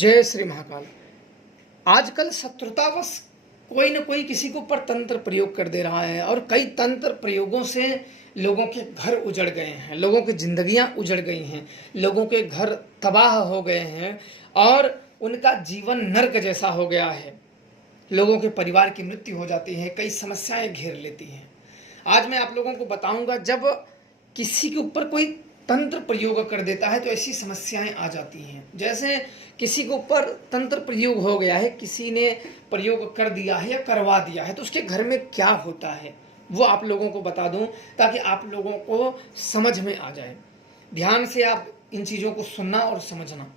जय श्री महाकाल। आजकल शत्रुतावश कोई न कोई किसी के ऊपर तंत्र प्रयोग कर दे रहा है और कई तंत्र प्रयोगों से लोगों के घर उजड़ गए हैं, लोगों की जिंदगियां उजड़ गई हैं, लोगों के घर तबाह हो गए हैं और उनका जीवन नर्क जैसा हो गया है। लोगों के परिवार की मृत्यु हो जाती है, कई समस्याएं घेर लेती हैं। आज मैं आप लोगों को बताऊंगा, जब किसी के ऊपर कोई तंत्र प्रयोग कर देता है तो ऐसी समस्याएं आ जाती हैं। जैसे किसी के ऊपर तंत्र प्रयोग हो गया है, किसी ने प्रयोग कर दिया है या करवा दिया है, तो उसके घर में क्या होता है वो आप लोगों को बता दूं ताकि आप लोगों को समझ में आ जाए। ध्यान से आप इन चीज़ों को सुनना और समझना।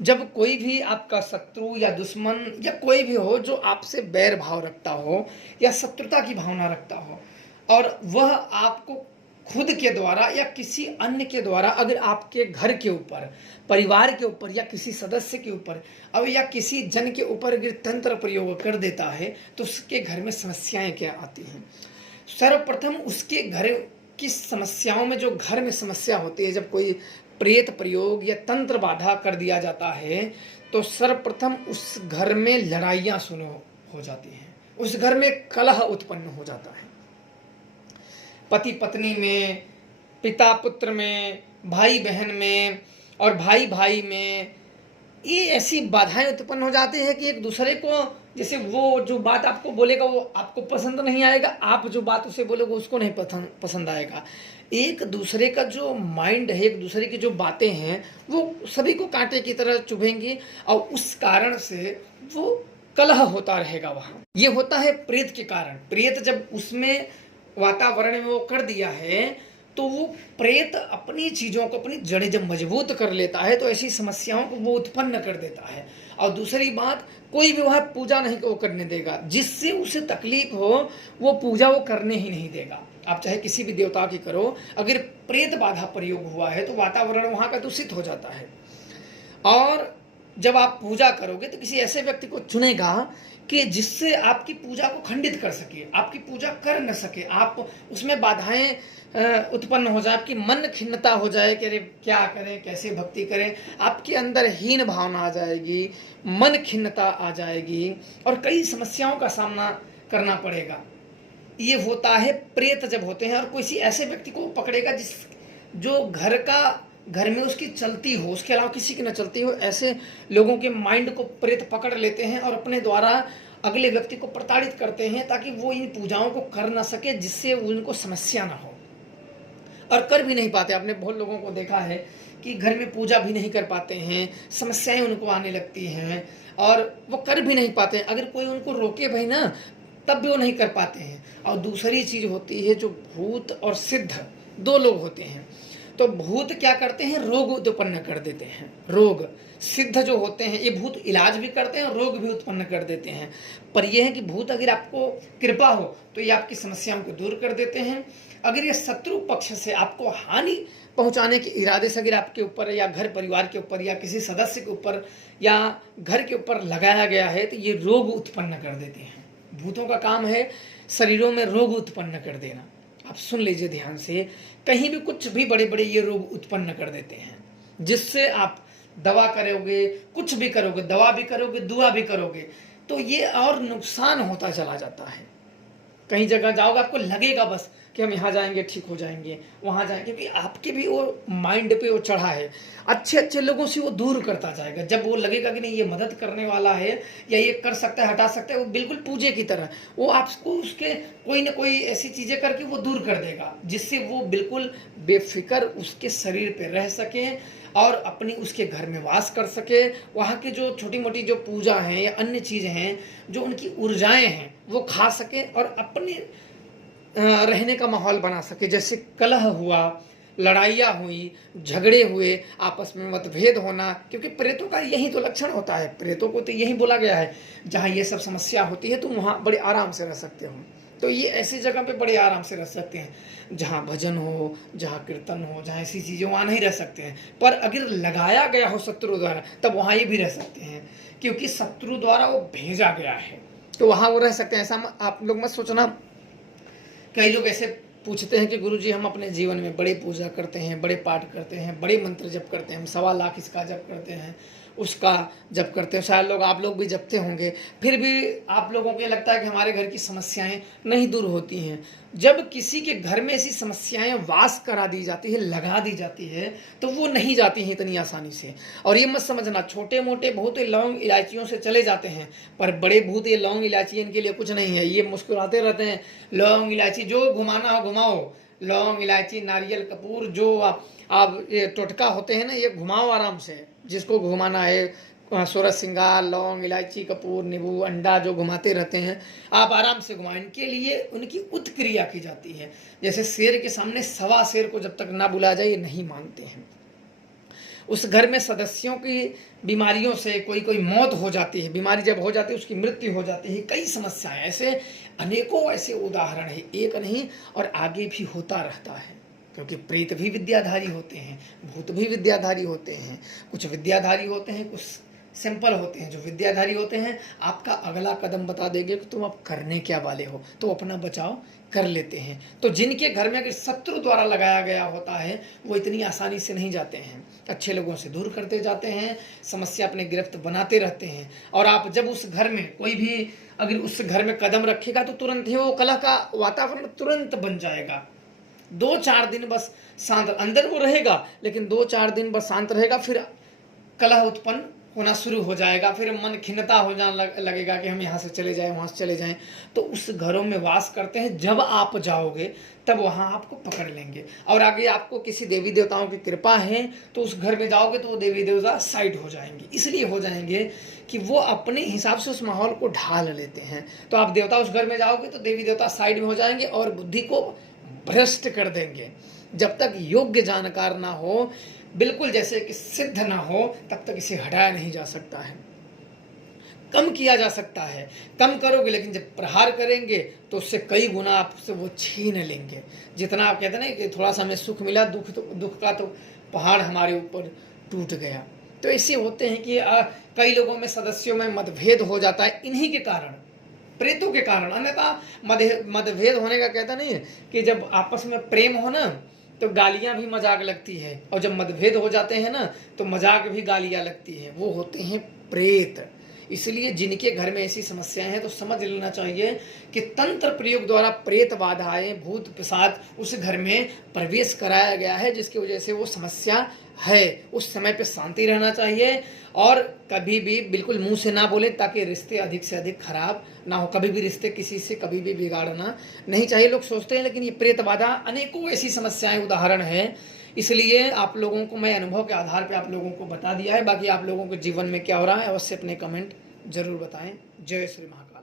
जब कोई भी आपका शत्रु या दुश्मन या कोई भी हो जो आपसे बैर भाव रखता हो या शत्रुता की भावना रखता हो और वह आपको खुद के द्वारा या किसी अन्य के द्वारा अगर आपके घर के ऊपर, परिवार के ऊपर या किसी सदस्य के ऊपर अब या किसी जन के ऊपर अगर तंत्र प्रयोग कर देता है तो उसके घर में समस्याएं क्या आती हैं। सर्वप्रथम उसके घर की समस्याओं में जो घर में समस्या होती है, जब कोई प्रेत प्रयोग या तंत्र बाधा कर दिया जाता है तो सर्वप्रथम उस घर में लड़ाइयाँ शुरू हो जाती हैं, उस घर में कलह उत्पन्न हो जाता है। पति पत्नी में, पिता पुत्र में, भाई बहन में और भाई भाई में ये ऐसी बाधाएं उत्पन्न हो जाती है कि एक दूसरे को, जैसे वो जो बात आपको बोलेगा वो आपको पसंद नहीं आएगा, आप जो बात उसे बोलोगे उसको नहीं पसंद आएगा। एक दूसरे का जो माइंड है, एक दूसरे की जो बातें हैं वो सभी को कांटे की तरह चुभेंगी और उस कारण से वो कलह होता रहेगा। वहाँ ये होता है प्रेत के कारण। प्रेत जब उसमें वातावरण में वो कर दिया है तो वो प्रेत अपनी चीज़ों को, अपनी जड़ें जब मजबूत कर लेता है तो ऐसी समस्याओं को वो उत्पन्न कर देता है। और दूसरी बात, कोई भी वह पूजा नहीं वो करने देगा, जिससे उसे तकलीफ हो वो पूजा वो करने ही नहीं देगा। आप चाहे किसी भी देवता की करो, अगर प्रेत बाधा प्रयोग हुआ है तो वातावरण वहाँ का दूषित हो जाता है। और जब आप पूजा करोगे तो किसी ऐसे व्यक्ति को चुनेगा कि जिससे आपकी पूजा को खंडित कर सके, आपकी पूजा कर न सके, आप उसमें बाधाएं उत्पन्न हो जाए, आपकी मन खिन्नता हो जाए कि अरे क्या करें, कैसे भक्ति करें, आपके अंदर हीन भावना आ जाएगी, मन खिन्नता आ जाएगी और कई समस्याओं का सामना करना पड़ेगा। ये होता है प्रेत जब होते हैं। और किसी ऐसे व्यक्ति को पकड़ेगा जो घर में उसकी चलती हो, उसके अलावा किसी की न चलती हो, ऐसे लोगों के माइंड को प्रेत पकड़ लेते हैं और अपने द्वारा अगले व्यक्ति को प्रताड़ित करते हैं ताकि वो इन पूजाओं को कर ना सके, जिससे उनको समस्या ना हो। और कर भी नहीं पाते। आपने बहुत लोगों को देखा है कि घर में पूजा भी नहीं कर पाते हैं, समस्याएं उनको आने लगती हैं और वो कर भी नहीं पाते हैं। अगर कोई उनको रोके भाई ना, तब भी वो नहीं कर पाते हैं। और दूसरी चीज़ होती है जो भूत और सिद्ध दो लोग होते हैं। तो भूत क्या करते हैं, रोग उत्पन्न कर देते हैं। रोग सिद्ध जो होते हैं ये भूत इलाज भी करते हैं और रोग भी उत्पन्न कर देते हैं। पर यह है कि भूत अगर आपको कृपा हो तो ये आपकी समस्याओं को दूर कर देते हैं। अगर ये शत्रु पक्ष से आपको हानि पहुंचाने के इरादे से अगर आपके ऊपर या घर परिवार के ऊपर या किसी सदस्य के ऊपर या घर के ऊपर लगाया गया है तो ये रोग उत्पन्न कर देते हैं। भूतों का काम है शरीरों में रोग उत्पन्न कर देना। आप सुन लीजिए ध्यान से, कहीं भी कुछ भी बड़े बड़े ये रोग उत्पन्न कर देते हैं, जिससे आप दवा करोगे, कुछ भी करोगे, दवा भी करोगे, दुआ भी करोगे तो ये और नुकसान होता चला जाता है। कहीं जगह जाओगे आपको लगेगा बस कि हम यहाँ जाएंगे ठीक हो जाएंगे, वहाँ जाएंगे, क्योंकि आपके भी वो माइंड पे वो चढ़ा है। अच्छे अच्छे लोगों से वो दूर करता जाएगा। जब वो लगेगा कि नहीं ये मदद करने वाला है या ये कर सकता है, हटा सकता है, वो बिल्कुल पूजे की तरह वो आपको उसके कोई ना कोई ऐसी चीज़ें करके वो दूर कर देगा, जिससे वो बिल्कुल बेफिक्र उसके शरीर पे रह सके और अपनी उसके घर में वास कर सके। वहाँ की जो छोटी मोटी जो पूजा हैं या अन्य चीज़ें हैं जो उनकी ऊर्जाएं हैं वो खा सके और अपने रहने का माहौल बना सके। जैसे कलह हुआ, लड़ाइयाँ हुई, झगड़े हुए, आपस में मतभेद होना, क्योंकि प्रेतों का यही तो लक्षण होता है। प्रेतों को तो यही बोला गया है जहाँ ये सब समस्या होती है तुम वहाँ बड़े आराम से रह सकते हो। तो ये ऐसी जगह पे बड़े आराम से रह सकते हैं जहाँ भजन हो, जहाँ कीर्तन हो, जहाँ ऐसी चीज़ें, वहाँ नहीं रह सकते हैं। पर अगर लगाया गया हो शत्रु द्वारा तब वहाँ ये भी रह सकते हैं, क्योंकि शत्रु द्वारा वो भेजा गया है तो वहाँ वो रह सकते हैं। ऐसा आप लोग मत सोचना। कई लोग ऐसे पूछते हैं कि गुरुजी हम अपने जीवन में बड़े पूजा करते हैं, बड़े पाठ करते हैं, बड़े मंत्र जप करते हैं, हम 1.25 लाख इसका जप करते हैं, उसका जप करते हो, शायद लोग आप लोग भी जपते होंगे, फिर भी आप लोगों को लगता है कि हमारे घर की समस्याएं नहीं दूर होती हैं। जब किसी के घर में ऐसी समस्याएं वास करा दी जाती है, लगा दी जाती है, तो वो नहीं जाती हैं इतनी आसानी से। और ये मत समझना छोटे मोटे भूत लौंग इलायचियों से चले जाते हैं, पर बड़े भूत ये लौंग इलायची इनके लिए कुछ नहीं है। ये मुस्कुराते रहते हैं, लौंग इलायची जो घुमाना हो घुमाओ, लौंग इलायची नारियल कपूर जो आप ये टोटका होते हैं ना, ये घुमाओ आराम से, जिसको घुमाना है, सूरज सिंगार, लौंग इलायची कपूर नींबू अंडा जो घुमाते रहते हैं, आप आराम से घुमाएं। इनके लिए उनकी उत्क्रिया की जाती है। जैसे शेर के सामने सवा शेर को जब तक ना बुलाया जाए ये नहीं मानते हैं। उस घर में सदस्यों की बीमारियों से कोई कोई मौत हो जाती है, बीमारी जब हो जाती है उसकी मृत्यु हो जाती है, कई समस्याएं, ऐसे अनेकों ऐसे उदाहरण है, एक नहीं और आगे भी होता रहता है। क्योंकि प्रेत भी विद्याधारी होते हैं, भूत भी विद्याधारी होते हैं, कुछ विद्याधारी होते हैं, कुछ सिंपल होते हैं। जो विद्याधारी होते हैं आपका अगला कदम बता देंगे कि तुम अब करने क्या वाले हो, तो अपना बचाव कर लेते हैं। तो जिनके घर में अगर शत्रु द्वारा लगाया गया होता है वो इतनी आसानी से नहीं जाते हैं, अच्छे लोगों से दूर करते जाते हैं, समस्या अपने गिरफ्त बनाते रहते हैं। और आप जब उस घर में कोई भी अगर उस घर में कदम रखेगा तो तुरंत ही वो कलह का वातावरण तुरंत बन जाएगा। 2-4 दिन बस शांत, अंदर वो रहेगा लेकिन 2-4 दिन बस शांत रहेगा, फिर कलह उत्पन्न होना शुरू हो जाएगा, फिर मन खिन्नता हो जाने लगेगा कि हम यहाँ से चले जाएं, वहाँ से चले जाएं। तो उस घरों में वास करते हैं, जब आप जाओगे तब वहाँ आपको पकड़ लेंगे। और आगे आपको किसी देवी देवताओं की कृपा है तो उस घर में जाओगे तो वो देवी देवता साइड हो जाएंगे। इसलिए हो जाएंगे कि वो अपने हिसाब से उस माहौल को ढाल लेते हैं। तो आप देवता उस घर में जाओगे तो देवी देवता साइड में हो जाएंगे और बुद्धि को भ्रष्ट कर देंगे। जब तक योग्य जानकार ना हो, बिल्कुल जैसे कि सिद्ध ना हो, तब तक इसे हटाया नहीं जा सकता है, कम किया जा सकता है। कम करोगे लेकिन जब प्रहार करेंगे तो उससे कई गुना आपसे वो छीन लेंगे। जितना आप कहते हैं ना कि थोड़ा सा हमें सुख मिला, दुख का तो पहाड़ हमारे ऊपर टूट गया। तो ऐसे होते हैं कि कई लोगों में सदस्यों में मतभेद हो जाता है इन्हीं के कारण, प्रेतों के कारण। अन्यथा मतभेद होने का कहता नहीं है कि जब आपस में प्रेम हो ना तो गालियां भी मजाक लगती है, और जब मतभेद हो जाते हैं ना तो मजाक भी गालियां लगती है। वो होते हैं प्रेत। इसलिए जिनके घर में ऐसी समस्याएं हैं तो समझ लेना चाहिए कि तंत्र प्रयोग द्वारा प्रेत बाधाएं भूत पिशाच उस घर में प्रवेश कराया गया है, जिसकी वजह से वो समस्या है। उस समय पे शांति रहना चाहिए और कभी भी बिल्कुल मुंह से ना बोले, ताकि रिश्ते अधिक से अधिक खराब ना हो। कभी भी रिश्ते किसी से कभी भी बिगाड़ना नहीं चाहिए। लोग सोचते हैं लेकिन ये प्रेत बाधा अनेकों ऐसी समस्याएं उदाहरण है। इसलिए आप लोगों को मैं अनुभव के आधार पे आप लोगों को बता दिया है। बाकी आप लोगों के जीवन में क्या हो रहा है अवश्य अपने कमेंट जरूर बताएं। जय श्री महाकाल।